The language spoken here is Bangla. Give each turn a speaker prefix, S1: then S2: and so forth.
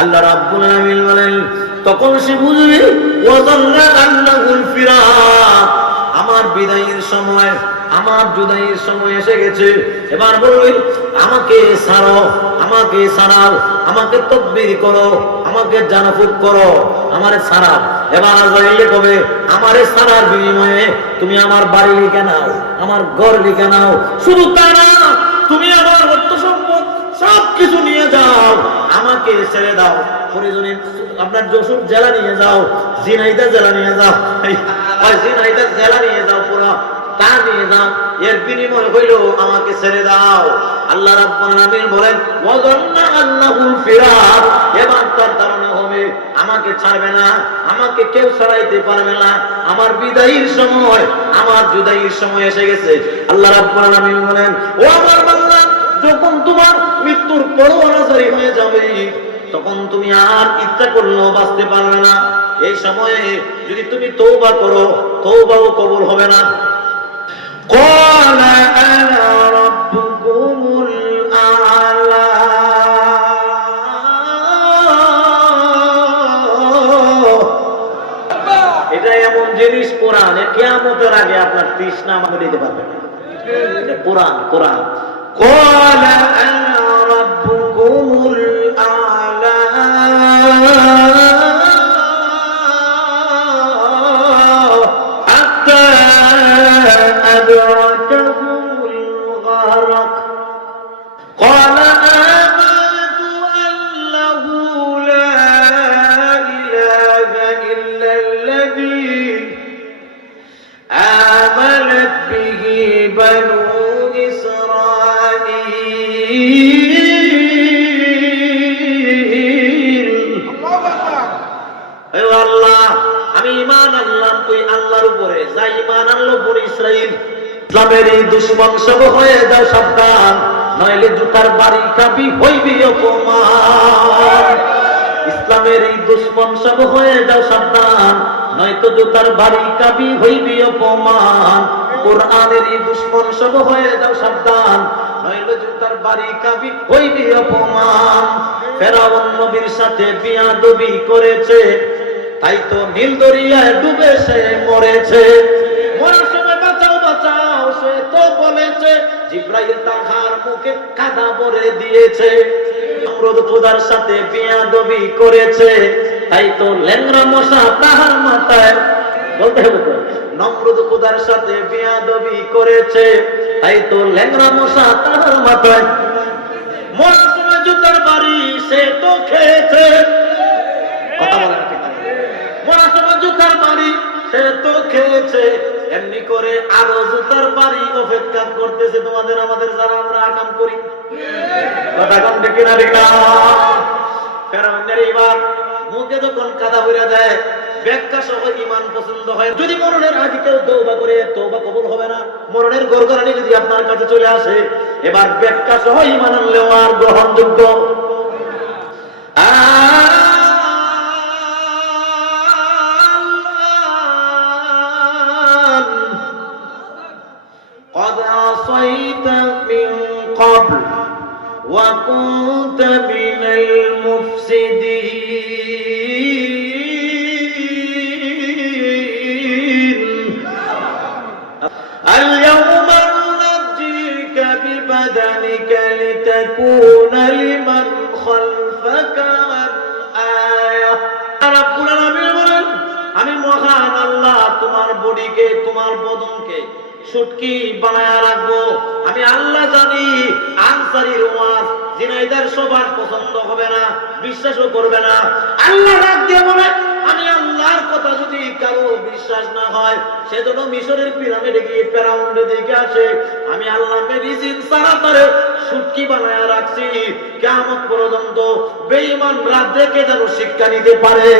S1: আল্লাহ রাব্বুল বলেন, তখন সে বুঝবে আমার বিদায়ের সময়, আমার জুদাইয়ের সময় এসে গেছে। এবার বলবে, আমাকে সারো আমাকে সারাও আমাকে তকবির করো, আমাকে জানাফুক করো, আমারে ছাড়াও এবার আজাইলে কবে, আমারে ছাড়ার বিনিময়ে তুমি আমার বাড়ি লিখে নাও, আমার ঘর লিখে নাও। শুধু তা না আমাকে ছেড়ে দাও। প্রয়োজনে আপনার যশোর জেলা নিয়ে যাও জিনাইদা জেলা নিয়ে যাও। জিনাইদা জেলা নিয়ে যাও পুরো, তা নিয়ে যাও। এর বিনিময় হইল আমাকে ছেড়ে দাও। আল্লাহ বলেন ফিরাক এবার তার ধারণা হবে, আমাকে ছাড়বে না, আমাকে কেউ ছাড়াইতে পারবে না। আমার বিদায়ের সময়, আমার জুদাইয়ের সময় এসে গেছে। আল্লাহ রাব্বুল আলামিন বলেন, ও আমার যখন তোমার মৃত্যুর পরও জারি হয়ে যাবে তখন তুমি আর ইচ্ছা করলেও বাঁচতে পারবে না। এই সময়ে যদি তুমি তৌবা করো তৌবাও কবর হবে না। এটা এমন জিনিস কোরআন কেয়ামতের আগে আপনার তৃষ্ণা মরিতে পারবে না। কোরআন কোরআন। قال أنا ربكم الأعلى. حتى أدركه الغرق. قال آمنت أنه لا إله إلا الذي آمنت به بنو হে আল্লাহ, আমি ইমান আনলাম তুই আল্লাহর উপরে। যা ইমান আনলো বনি ইসরাইল ইসলামের এই দুশ্মন সব হয়ে যাও সাবধান, নইলে জুতার বাড়ি খাবি হইবি অপমান। ইসলামের এই দুশ্মন সব হয়ে যাও সাবধান, নয়তো জুতার বাড়ি কাবি হইবি অপমান। কোরআনের এই দুশ্মন সব হয়ে যাও সাবধান, নইলে জুতার বাড়ি কাবি হইবি অপমান। ফেরাউন নবীর সাথে বিয়াদবি করেছে তাই তো নীল দরিয়ায় ডুবে সে মরেছে। মরার সময় বাঁচাও বাঁচাও, সে তো বলেছে। জিব্রাইল তাহার মুখে কাদা দিয়েছে। খোদার সাথে করেছে। তাই তো লেংরা মশা তাহার মাথায় বলতে হবে তো, নমরুদ খোদার সাথে করেছে। তাই তো লেংরা মশা তাহার মাথায়। মরার সময় জুতার বাড়ি সে তো খেয়েছে কথা বলেন ঠিক না? মরার সময় জুতার বাড়ি সে তো এমনি করে আরও জুতার বাড়ি অপেক্ষা করতেছে তোমাদের, আমাদের যারা আমরা আকাম করি। এবার ব্যাখ্যা সহ ইমান যদি মরণের আগে কেউ করে তৌবা কবুল হবে না। মরণের গরগরানি যদি আপনার কাছে চলে আসে, এবার ব্যাখ্যা সহ ইমান আনলেও আর গ্রহণযোগ্য وكنت من المفسدين اليوم ننجيك ببدنك لتكون لمن خلفك آية রব্বুল আলামিন বলেন আমি মহান আল্লাহ তোমার বডিকে তোমার বদনকে সুটকি বানায়া রাখবো আমি আল্লাহ জানি আনসারির ওয়াজ জিনাইদার সবার পছন্দ হবে না, বিশ্বাসও করবে না। আল্লাহ ডাক দিয়ে বলে, আমি আল্লাহর কথা যদি কারও বিশ্বাস না হয়, সেজন্য মিশরের পিরামিডে গিয়ে প্যারাউন্ডে দেখে আসে। আমি আল্লাহ মেডিসিন সারা তারে সুটকি বানায়া রাখছি। কেমন পর্যন্ত বেঈমান রাত দেখে যেন শিক্ষা নিতে পারে।